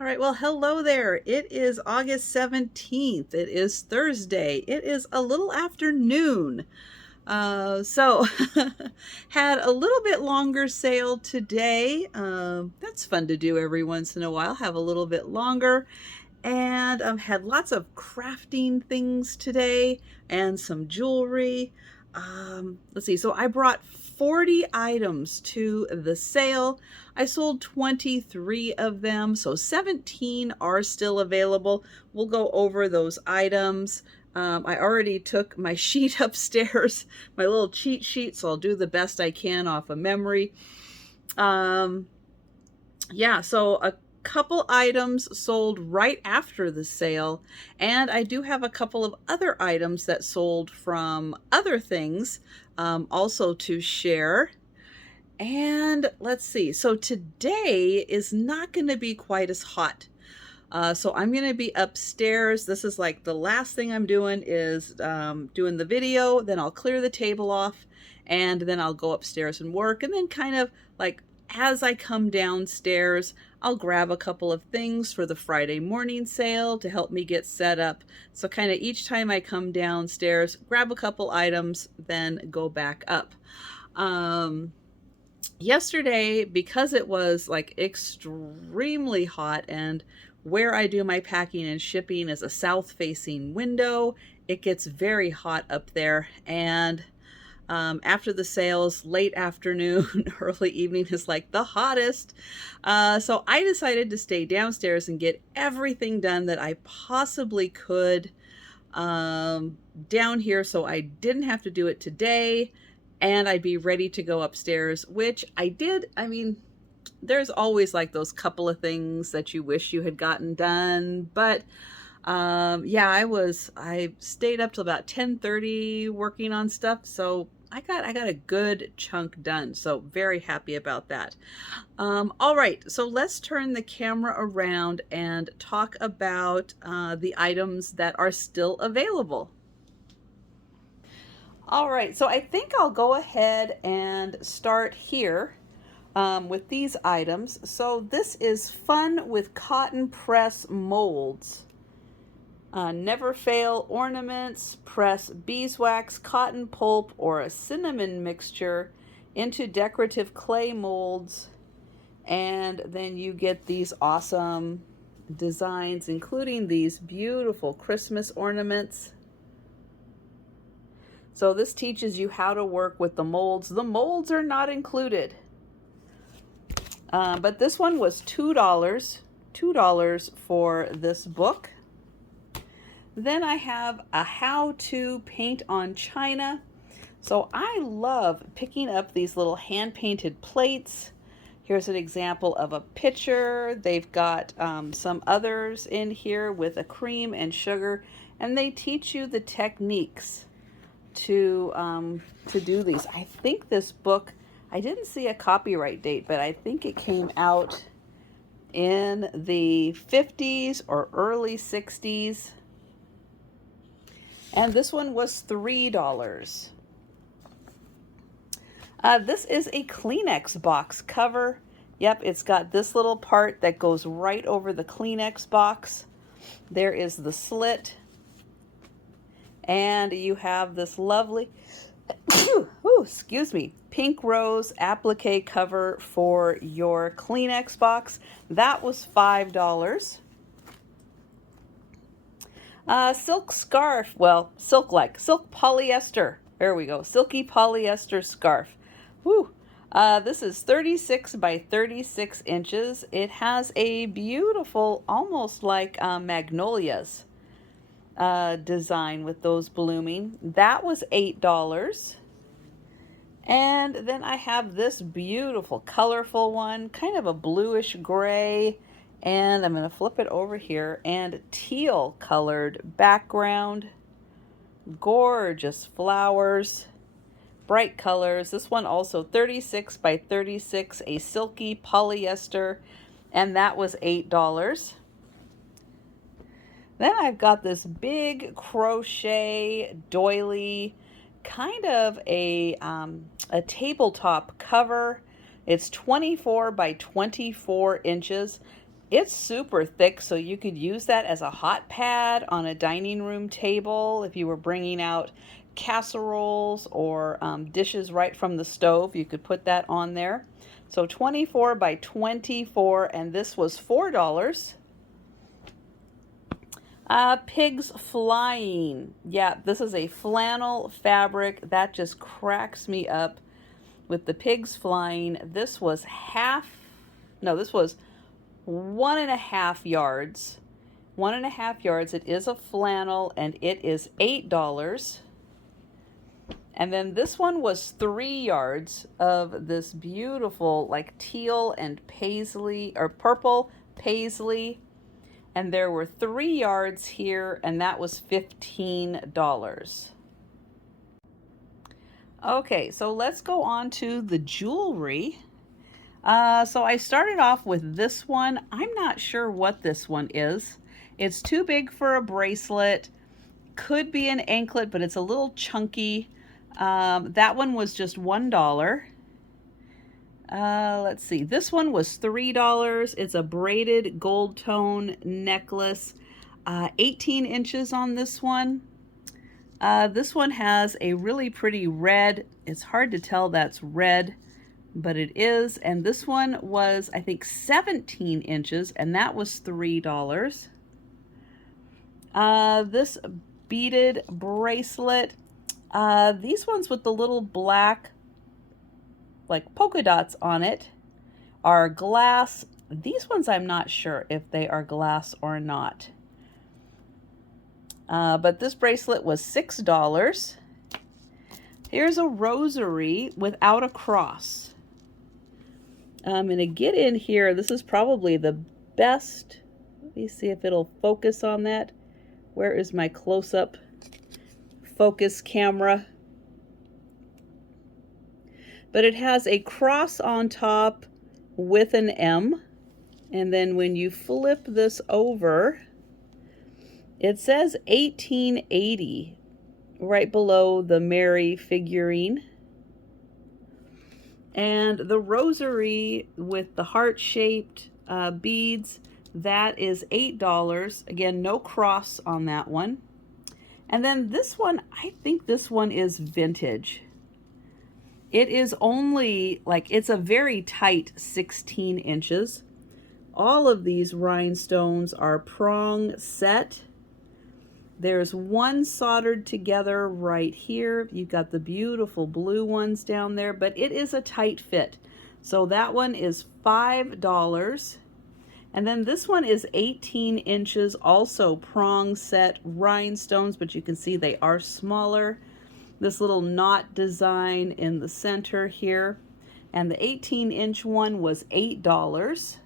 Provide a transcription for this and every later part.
All right, well, hello there. It is August 17th. It is Thursday. It is a little after noon. So had a little bit longer sale today. That's fun to do every once in a while, have a little bit longer. And had lots of crafting things today and some jewelry. Let's see, so I brought 40 items to the sale. I sold 23 of them, so 17 are still available. We'll go over those items. I already took my sheet upstairs, my little cheat sheet, so I'll do the best I can off of memory. Yeah, so a couple items sold right after the sale, and I do have a couple of other items that sold from other things also to share. And let's see, so today is not going to be quite as hot. So I'm going to be upstairs. This is like the last thing I'm doing is doing the video. Then I'll clear the table off and then I'll go upstairs and work. And then kind of like as I come downstairs, I'll grab a couple of things for the Friday morning sale to help me get set up. So kind of each time I come downstairs, grab a couple items, then go back up. Yesterday, because it was like extremely hot and where I do my packing and shipping is a south-facing window, it gets very hot up there. And after the sales, late afternoon, early evening is like the hottest. So I decided to stay downstairs and get everything done that I possibly could down here so I didn't have to do it today and I'd be ready to go upstairs, which I did. I mean, there's always like those couple of things that you wish you had gotten done, but yeah, I stayed up till about 10:30 working on stuff, so I got a good chunk done, so very happy about that. All right, so let's turn the camera around and talk about the items that are still available. All right, so I think I'll go ahead and start here with these items. So this is Fun with Cotton Press Molds. Never fail ornaments, press beeswax, cotton pulp, or a cinnamon mixture into decorative clay molds, and then you get these awesome designs, including these beautiful Christmas ornaments. So this teaches you how to work with the molds. The molds are not included. But this one was $2 for this book. Then I have a how to paint on china. So I love picking up these little hand painted plates. Here's an example of a picture. They've got some others in here with a cream and sugar, and they teach you the techniques to do these. I think this book, I didn't see a copyright date, but I think it came out in the 50s or early 60s. And this one was $3. This is a Kleenex box cover. Yep, it's got this little part that goes right over the Kleenex box. There is the slit. And you have this lovely, excuse me, pink rose applique cover for your Kleenex box. That was $5. Silk scarf, well, silk polyester. There we go, silky polyester scarf. Woo. This is 36 by 36 inches. It has a beautiful, almost like magnolias design with those blooming. That was $8. And then I have this beautiful, colorful one, kind of a bluish gray. And I'm going to flip it over here, and teal colored background. Gorgeous flowers, bright colors. This one also 36 by 36, a silky polyester, and that was $8. Then I've got this big crochet doily, kind of a tabletop cover. It's 24 by 24 inches. It's super thick, so you could use that as a hot pad on a dining room table if you were bringing out casseroles or dishes right from the stove. You could put that on there. So 24 by 24, and this was $4. Pigs flying. Yeah, this is a flannel fabric. That just cracks me up with the pigs flying. This was this was 1.5 yards. 1.5 yards. It is a flannel and it is $8. And then this one was 3 yards of this beautiful like teal and paisley or purple paisley. And there were 3 yards here, and that was $15. Okay, so let's go on to the jewelry. So I started off with this one. I'm not sure what this one is. It's too big for a bracelet. Could be an anklet, but it's a little chunky. That one was just $1. Let's see. This one was $3. It's a braided gold tone necklace. 18 inches on this one. This one has a really pretty red. It's hard to tell that's red, but it is. And this one was, I think, 17 inches, and that was $3. This beaded bracelet. These ones with the little black like polka dots on it are glass. These ones I'm not sure if they are glass or not. But this bracelet was $6. Here's a rosary without a cross. I'm going to get in here. This is probably the best. Let me see if it'll focus on that. Where is my close-up focus camera? But it has a cross on top with an M. And then when you flip this over, it says 1880 right below the Mary figurine. And the rosary with the heart-shaped beads, that is $8. Again, no cross on that one. And then this one, I think this one is vintage. It is only, it's a very tight 16 inches. All of these rhinestones are prong set. There's one soldered together right here. You've got the beautiful blue ones down there, but it is a tight fit. So that one is $5. And then this one is 18 inches, also prong set rhinestones, but you can see they are smaller. This little knot design in the center here. And the 18-inch one was $8.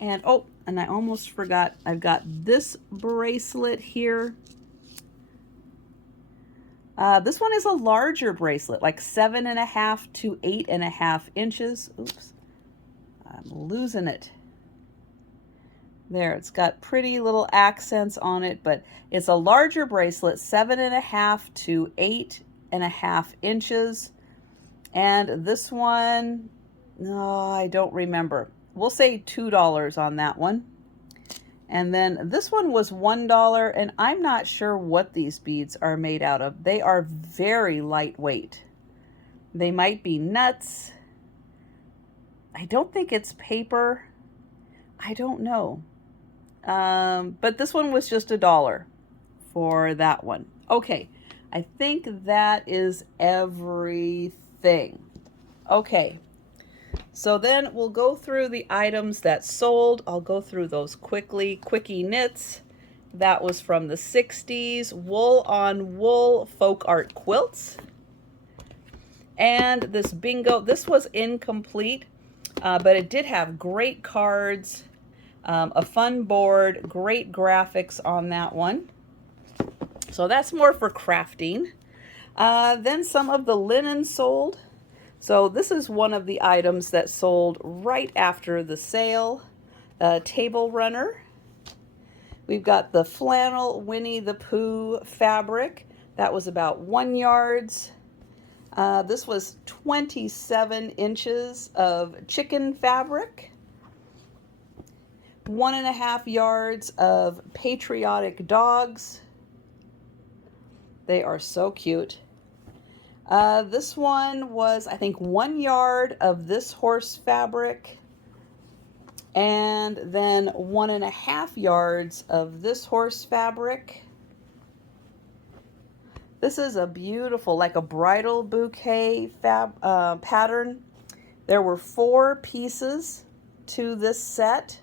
And oh, and I almost forgot, I've got this bracelet here. This one is a larger bracelet, like 7.5 to 8.5 inches. Oops, I'm losing it. There, it's got pretty little accents on it, but it's a larger bracelet, 7.5 to 8.5 inches. And this one, no, I don't remember. We'll say $2 on that one. And then this one was $1, and I'm not sure what these beads are made out of. They are very lightweight. They might be nuts. I don't think it's paper. I don't know. But this one was just $1 for that one. Okay, I think that is everything. Okay, so then we'll go through the items that sold. I'll go through those quickly. Quickie Knits, that was from the 60s. Wool on Wool folk art quilts. And this bingo, this was incomplete, but it did have great cards. A fun board, great graphics on that one. So that's more for crafting. Then some of the linen sold. So this is one of the items that sold right after the sale. Table runner. We've got the flannel Winnie the Pooh fabric. That was about 1 yard. This was 27 inches of chicken fabric. 1.5 yards of patriotic dogs. They are so cute. This one was, I think, 1 yard of this horse fabric, and then 1.5 yards of this horse fabric. This is a beautiful, like a bridal bouquet pattern. There were 4 pieces to this set,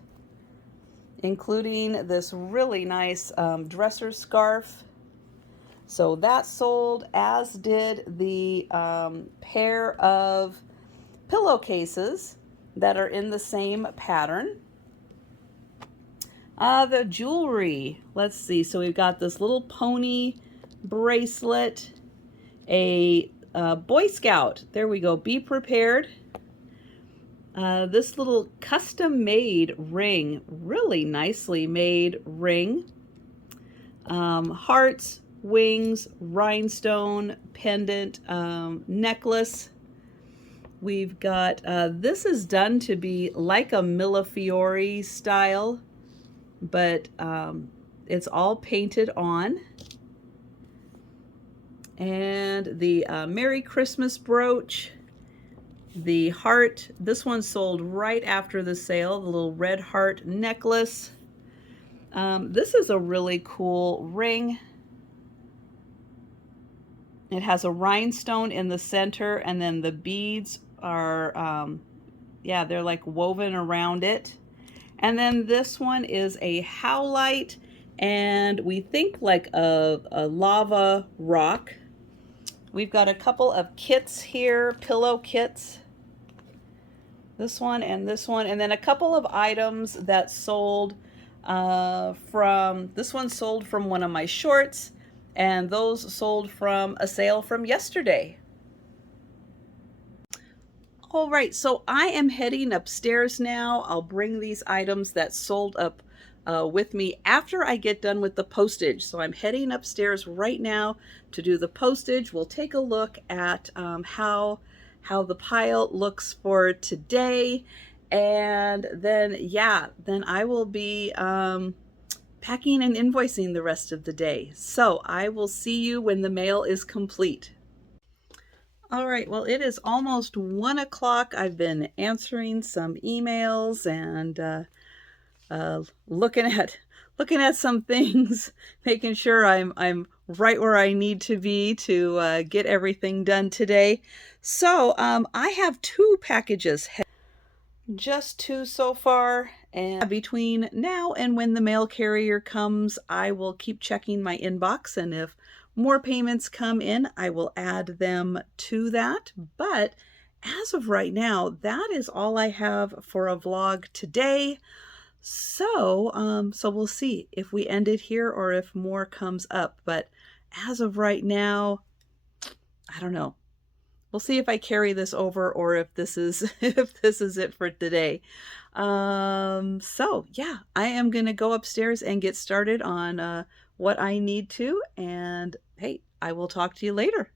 including this really nice dresser scarf. So that sold, as did the pair of pillowcases that are in the same pattern. The jewelry, let's see. So we've got this little pony bracelet, a Boy Scout. There we go. Be prepared. This little custom-made ring, really nicely made ring. Hearts, wings, rhinestone, pendant, necklace. We've got, this is done to be like a Millefiori style, but it's all painted on. And the Merry Christmas brooch, the heart, this one sold right after the sale, the little red heart necklace. This is a really cool ring. It has a rhinestone in the center, and then the beads are, yeah, they're like woven around it. And then this one is a howlite, and we think like a lava rock. We've got a couple of kits here, pillow kits. This one, and then a couple of items that sold this one sold from one of my shorts, and those sold from a sale from yesterday. All right, so I am heading upstairs now. I'll bring these items that sold up with me after I get done with the postage. So I'm heading upstairs right now to do the postage. We'll take a look at how the pile looks for today. And then, yeah, then I will be packing and invoicing the rest of the day. So I will see you when the mail is complete. All right, well, it is almost 1 o'clock. I've been answering some emails and looking at some things, making sure I'm right where I need to be to get everything done today. So I have 2 packages, just 2 so far, and between now and when the mail carrier comes, I will keep checking my inbox, and if more payments come in, I will add them to that. But as of right now, that is all I have for a vlog today. So, so we'll see if we end it here or if more comes up. But as of right now, I don't know. We'll see if I carry this over or if this is it for today. So yeah, I am gonna go upstairs and get started on what I need to, and hey, I will talk to you later.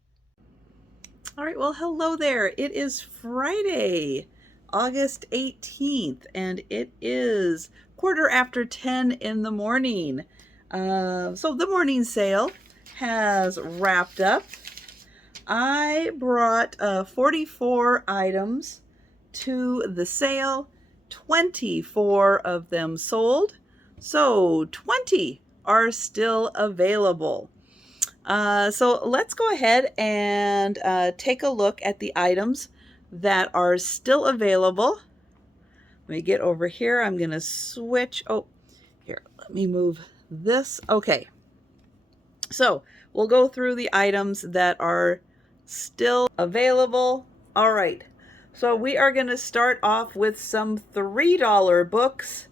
All right, well, hello there. It is Friday, August 18th, and it is 10:15 in the morning. So the morning sale has wrapped up. I brought 44 items to the sale. 24 of them sold, so 20 are still available. So let's go ahead and take a look at the items that are still available. Let me get over here. I'm going to switch. Oh, here, let me move this. Okay. So we'll go through the items that are still available. All right. So we are going to start off with some $3 books.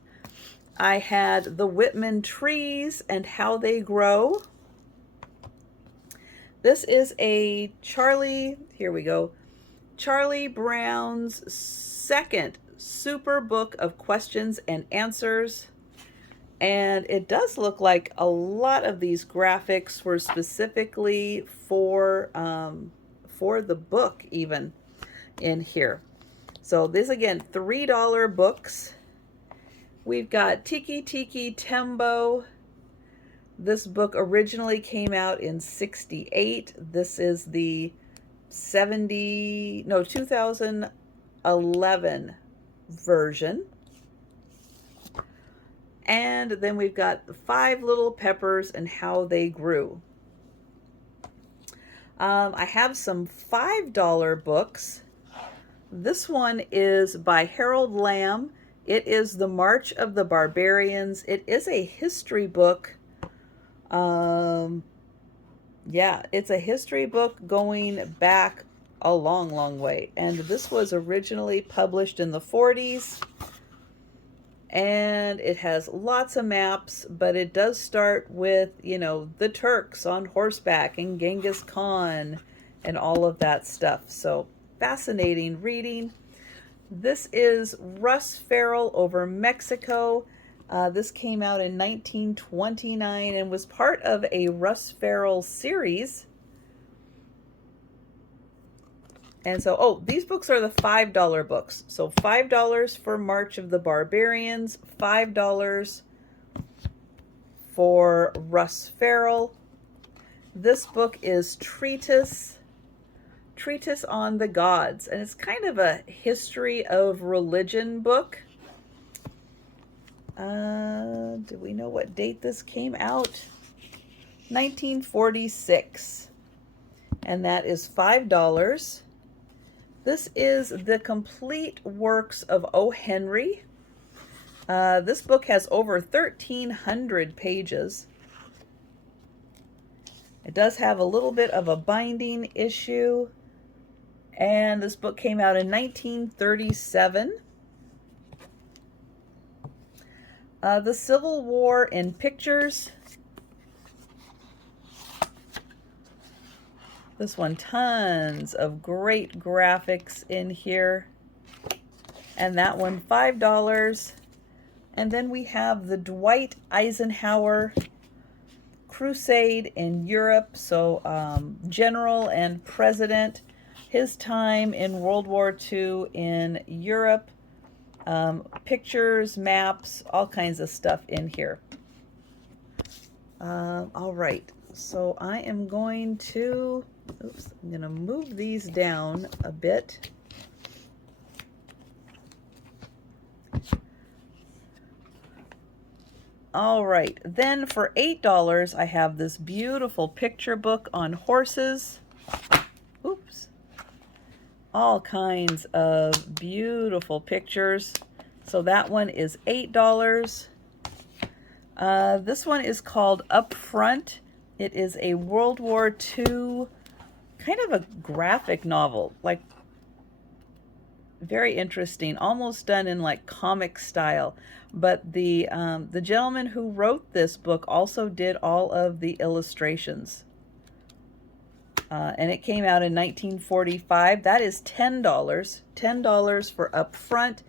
I had The Whitman Trees and How They Grow. This is a Charlie Brown's second super book of questions and answers. And it does look like a lot of these graphics were specifically for the book even in here. So this, again, $3 books. We've got Tiki Tiki Tembo. This book originally came out in 68. This is the 2011 version. And then we've got the 5 Little Peppers and How They Grew. I have some $5 books. This one is by Harold Lamb. It is The March of the Barbarians. It is a history book. Yeah, it's a history book going back a long, long way. And this was originally published in the 40s. And it has lots of maps, but it does start with, you know, the Turks on horseback and Genghis Khan and all of that stuff. So fascinating reading. This is Russ Farrell over Mexico. This came out in 1929 and was part of a Russ Farrell series. And so, oh, these books are the $5 books. So $5 for March of the Barbarians, $5 for Russ Farrell. This book is Treatise on the Gods, and it's kind of a history of religion book. Do we know what date this came out? 1946. And that is $5. This is The Complete Works of O. Henry. This book has over 1,300 pages. It does have a little bit of a binding issue. And this book came out in 1937. The Civil War in Pictures. This one, tons of great graphics in here. And that one, $5. And then we have the Dwight Eisenhower Crusade in Europe. So general and president, his time in World War II in Europe. Pictures, maps, all kinds of stuff in here. All right, so I am going to, I'm going to move these down a bit. All right, then for $8, I have this beautiful picture book on horses. Oops. All kinds of beautiful pictures. So that one is $8. This one is called Up Front. It is a World War II kind of a graphic novel, like very interesting, almost done in like comic style. But the gentleman who wrote this book also did all of the illustrations. And it came out in 1945. That is $10. $10 for Up Front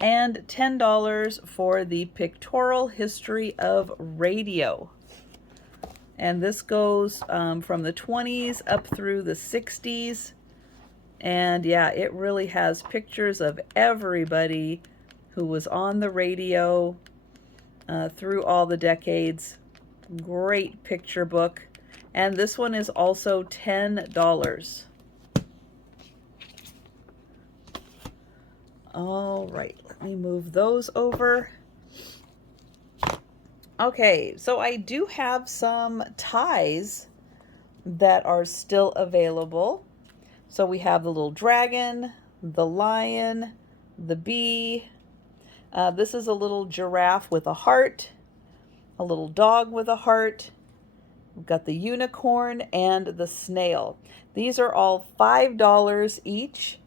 and $10 for the Pictorial History of Radio. And this goes from the 20s up through the 60s. And yeah, it really has pictures of everybody who was on the radio through all the decades. Great picture book. And this one is also $10. All right, let me move those over. Okay, so I do have some ties that are still available. So we have the little dragon, the lion, the bee. This is a little giraffe with a heart, a little dog with a heart. We've got the unicorn and the snail. These are all $5 each.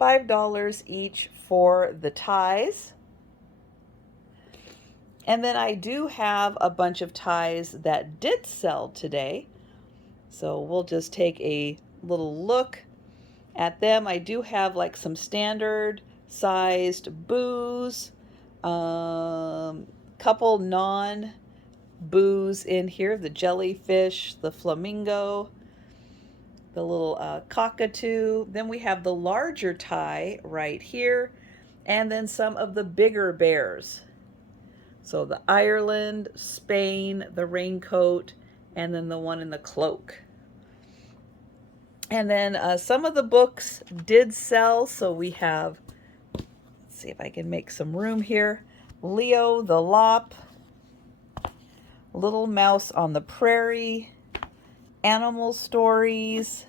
$5 each for the ties. And then I do have a bunch of ties that did sell today. So we'll just take a little look at them. I do have like some standard sized boos, couple non-boos in here, the jellyfish, the flamingo, the little cockatoo. Then we have the larger tie right here, and then some of the bigger bears. So the Ireland, Spain, the raincoat, and then the one in the cloak. And then some of the books did sell, so we have, let's see if I can make some room here. Leo the Lop, Little Mouse on the Prairie, Animal Stories,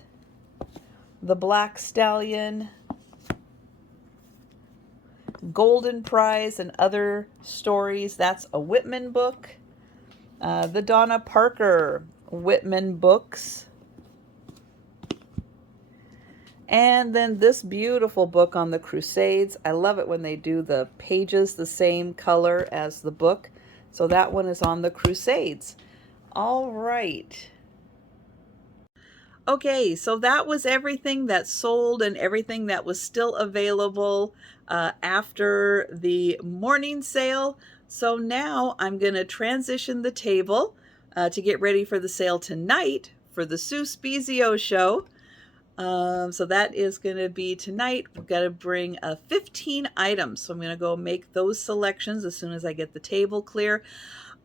The Black Stallion, Golden Prize and Other Stories. That's a Whitman book. The Donna Parker Whitman books. And then this beautiful book on the Crusades. I love it when they do the pages the same color as the book. So that one is on the Crusades. All right. Okay, so that was everything that sold and everything that was still available after the morning sale. So now I'm going to transition the table to get ready for the sale tonight for the Sue Spezio show. So that is going to be tonight. We've got to bring 15 items. So I'm going to go make those selections as soon as I get the table clear.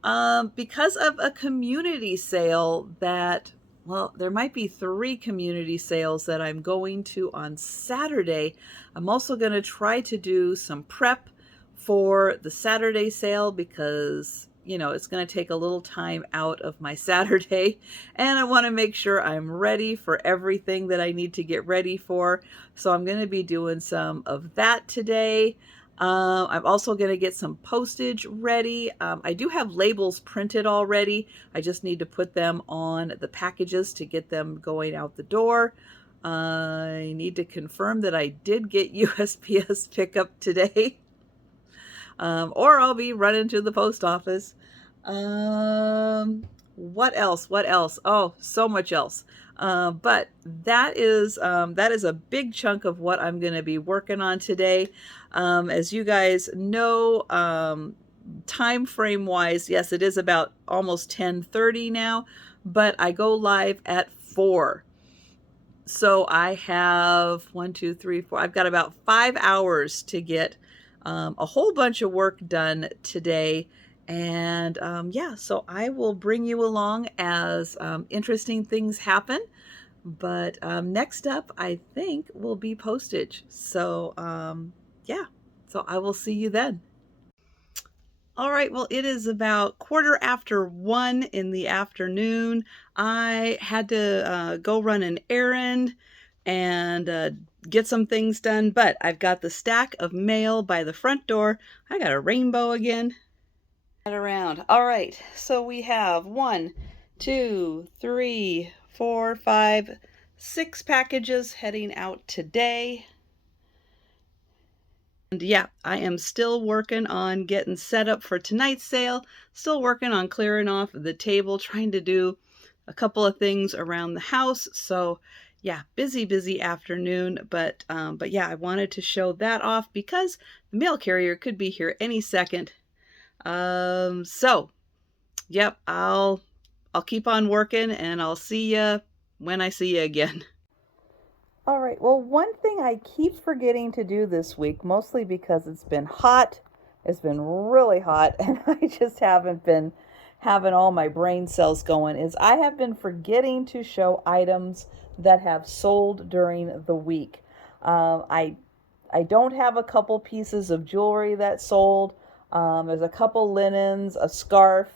Because of a community sale that, well, there might be 3 community sales that I'm going to on Saturday. I'm also going to try to do some prep for the Saturday sale because, you know, it's going to take a little time out of my Saturday, and I want to make sure I'm ready for everything that I need to get ready for. So I'm going to be doing some of that today. I'm also going to get some postage ready. I do have labels printed already. I just need to put them on the packages to get them going out the door. I need to confirm that I did get USPS pickup today. Or I'll be running to the post office. What else? What else? Oh, so much else. But that is a big chunk of what I'm going to be working on today. As you guys know, time frame wise, yes, it is about almost 10:30 now, but I go live at 4. So I have 1, 2, 3, 4. I've got about 5 hours to get a whole bunch of work done today. And yeah, so I will bring you along as interesting things happen. But next up, I think, will be postage. So yeah, so I will see you then. All right, well, it is about 1:15 in the afternoon. I had to go run an errand and get some things done, but I've got the stack of mail by the front door. I got a rainbow again. Around. All right, so we have 1, 2, 3, 4, 5, 6 packages heading out today. And yeah, I am still working on getting set up for tonight's sale. Still working on clearing off the table, trying to do a couple of things around the house. So yeah, busy afternoon. But yeah, I wanted to show that off because the mail carrier could be here any second. So yep, I'll keep on working and I'll see you when I see you again. All right, well, one thing I keep forgetting to do this week, mostly because it's been hot, it's been really hot, and I just haven't been having all my brain cells going, is I have been forgetting to show items that have sold during the week. I don't have a couple pieces of jewelry that sold. There's a couple linens, a scarf,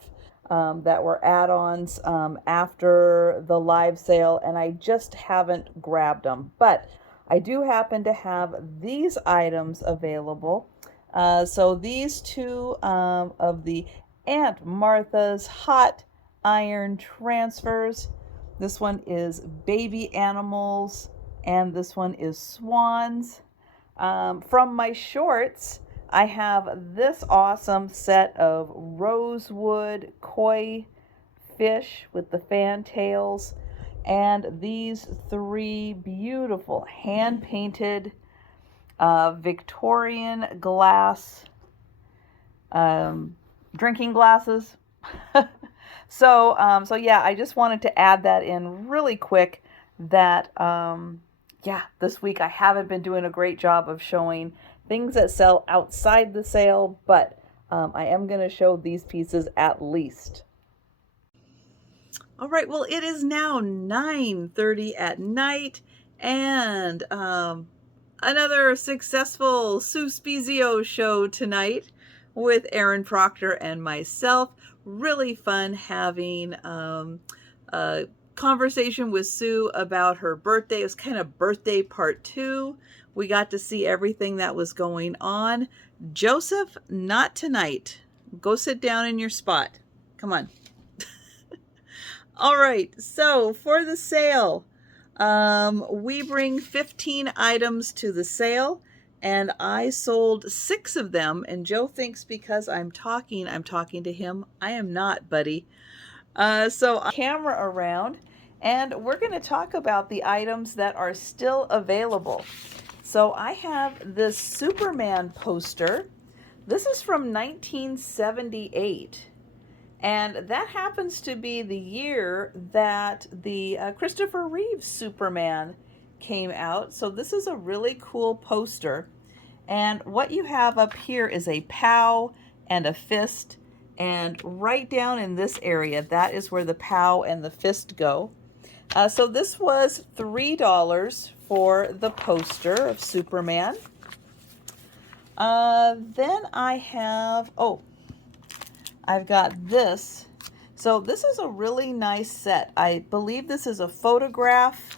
that were add-ons after the live sale, and I just haven't grabbed them. But I do happen to have these items available. So these 2 of the Aunt Martha's hot iron transfers. This one is baby animals, and this one is swans. From my shorts, I have this awesome set of rosewood koi fish with the fantails and these 3 beautiful hand-painted Victorian glass drinking glasses. So yeah, I just wanted to add that in really quick that yeah, this week I haven't been doing a great job of showing things that sell outside the sale, but I am going to show these pieces at least. All right, well, it is now 9:30 at night, and another successful Sue Spezio show tonight with Aaron Proctor and myself. Really fun having a conversation with Sue about her birthday. It was kind of birthday part 2. We got to see everything that was going on. Joseph, not tonight. Go sit down in your spot. Come on. All right, so for the sale, we bring 15 items to the sale, and I sold 6 of them, and Joe thinks because I'm talking to him. I am not, buddy. So I camera around, and we're going to talk about the items that are still available. So I have this Superman poster. This is from 1978. And that happens to be the year that the Christopher Reeve Superman came out. So this is a really cool poster. And what you have up here is a POW and a fist. And right down in this area, that is where the POW and the fist go. So this was $3 for the poster of Superman. Then I have, I've got this. So this is a really nice set. I believe this is a photograph,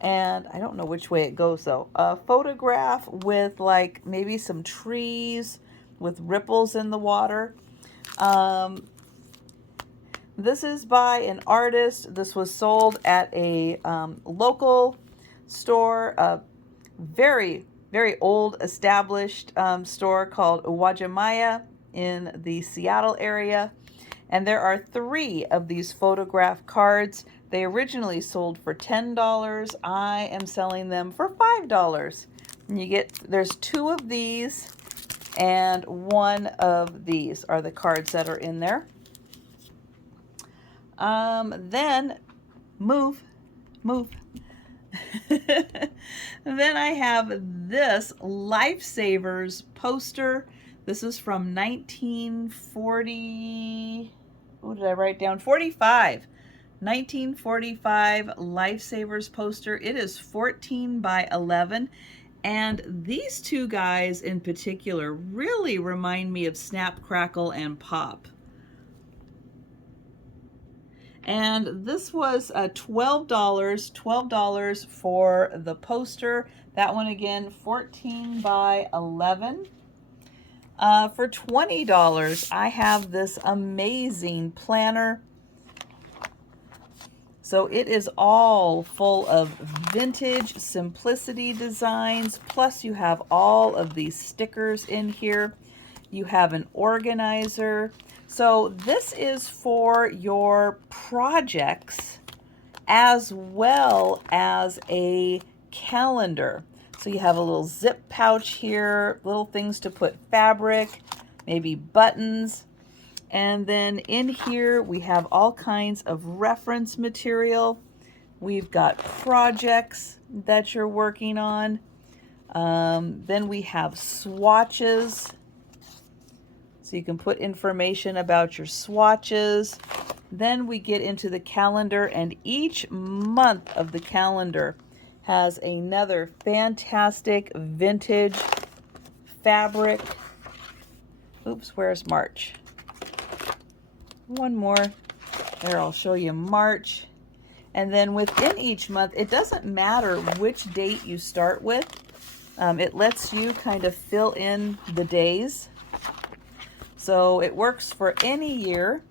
and I don't know which way it goes though. A photograph with like maybe some trees with ripples in the water. This is by an artist. This was sold at a local store, a very, very old established store called Uwajimaya in the Seattle area. And there are 3 of these photograph cards. They originally sold for $10. I am selling them for $5. And there's 2 of these and 1 of these are the cards that are in there. Then move. Then I have this Lifesavers poster. This is from 1940, what did I write down? 45. 1945 Lifesavers poster. It is 14 by 11. And these 2 guys in particular really remind me of Snap, Crackle, and Pop. And this was $12 for the poster. That one again, 14 by 11. For $20, I have this amazing planner. So it is all full of vintage simplicity designs. Plus you have all of these stickers in here. You have an organizer. So this is for your projects as well as a calendar. So you have a little zip pouch here, little things to put fabric, maybe buttons. And then in here we have all kinds of reference material. We've got projects that you're working on. Then we have swatches. So you can put information about your swatches. Then we get into the calendar, and each month of the calendar has another fantastic vintage fabric. Oops, where's March? One more. There, I'll show you March. And then within each month, it doesn't matter which date you start with. It lets you kind of fill in the days. So it works for any year,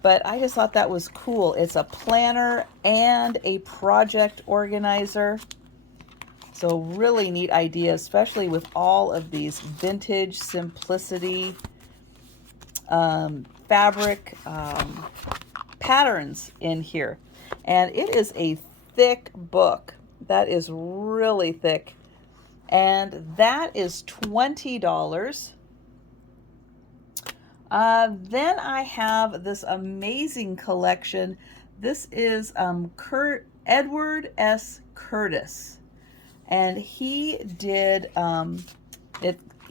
but I just thought that was cool. It's a planner and a project organizer. So really neat idea, especially with all of these vintage simplicity fabric patterns in here. And it is a thick book. That is really thick. And that is $20. Then I have this amazing collection. This is Edward S. Curtis, and he did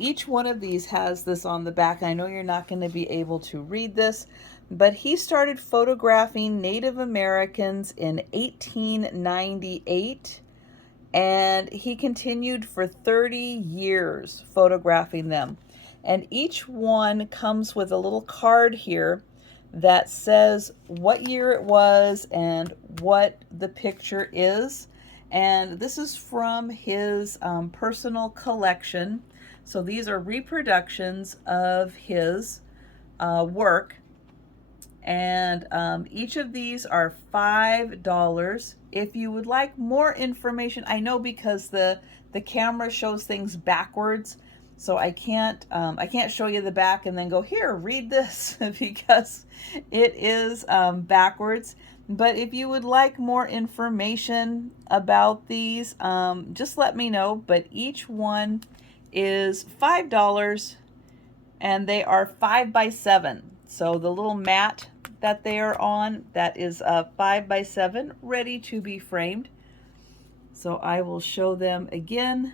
each one of these has this on the back. I know you're not going to be able to read this, but he started photographing Native Americans in 1898, and he continued for 30 years photographing them. And each one comes with a little card here that says what year it was and what the picture is. And this is from his personal collection. So these are reproductions of his work. And each of these are $5. If you would like more information, I know because the camera shows things backwards, so I can't show you the back and then go, here, read this, because it is backwards. But if you would like more information about these, just let me know. But each one is $5, and they are 5 by 7. So the little mat that they are on, that is 5 by 7, ready to be framed. So I will show them again.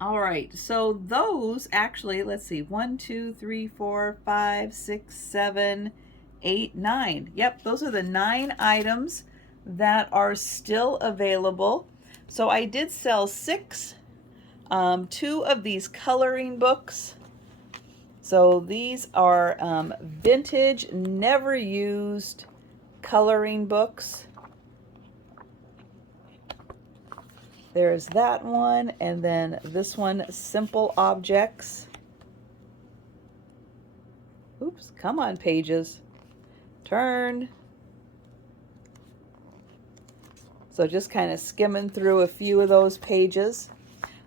All right, so those actually, let's see, 1, 2, 3, 4, 5, 6, 7, 8, 9. Yep, those are the 9 items that are still available. So I did sell 6, 2 of these coloring books. So these are vintage, never used coloring books. There's that one, and then this one, Simple Objects. Oops, come on, pages. Turn. So just kind of skimming through a few of those pages.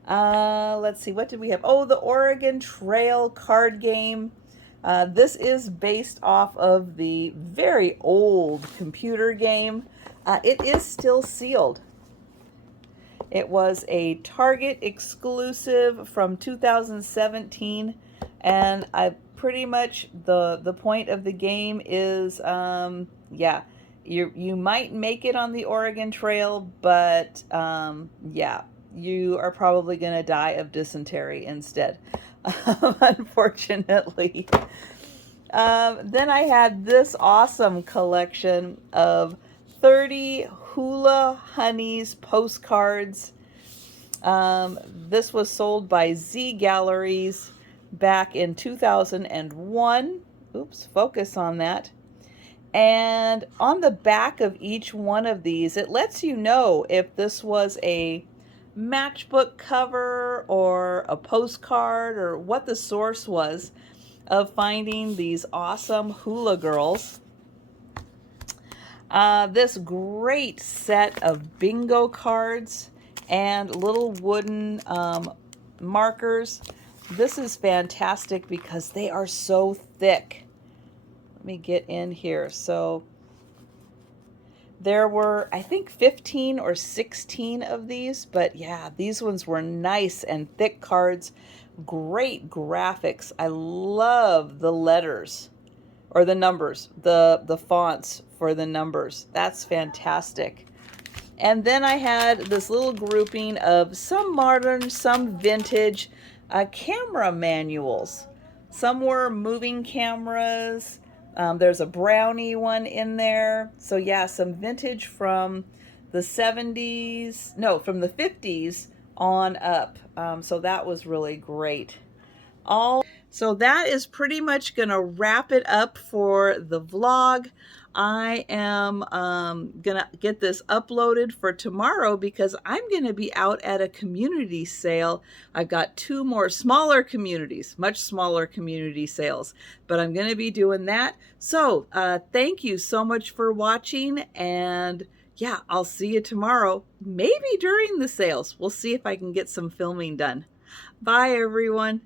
Let's see, what did we have? Oh, the Oregon Trail card game. This is based off of the very old computer game. It is still sealed. It was a Target exclusive from 2017, and I pretty much the point of the game is, yeah, you might make it on the Oregon Trail, but yeah, you are probably going to die of dysentery instead, unfortunately. Then I had this awesome collection of 30 Hula Honeys postcards. This was sold by Z Galleries back in 2001. Oops, focus on that. And on the back of each one of these, it lets you know if this was a matchbook cover or a postcard or what the source was of finding these awesome hula girls. This great set of bingo cards and little wooden markers. This is fantastic because they are so thick. Let me get in here. So there were, I think, 15 or 16 of these, but yeah, these ones were nice and thick cards. Great graphics. I love the letters or the numbers, the fonts for the numbers. That's fantastic. And then I had this little grouping of some modern, some vintage camera manuals. Some were moving cameras. There's a brownie one in there. So yeah, some vintage from the 70s, no, from the 50s on up. So that was really great. So that is pretty much going to wrap it up for the vlog. I am going to get this uploaded for tomorrow because I'm going to be out at a community sale. I've got 2 more smaller communities, much smaller community sales, but I'm going to be doing that. So thank you so much for watching, and yeah, I'll see you tomorrow, maybe during the sales. We'll see if I can get some filming done. Bye, everyone.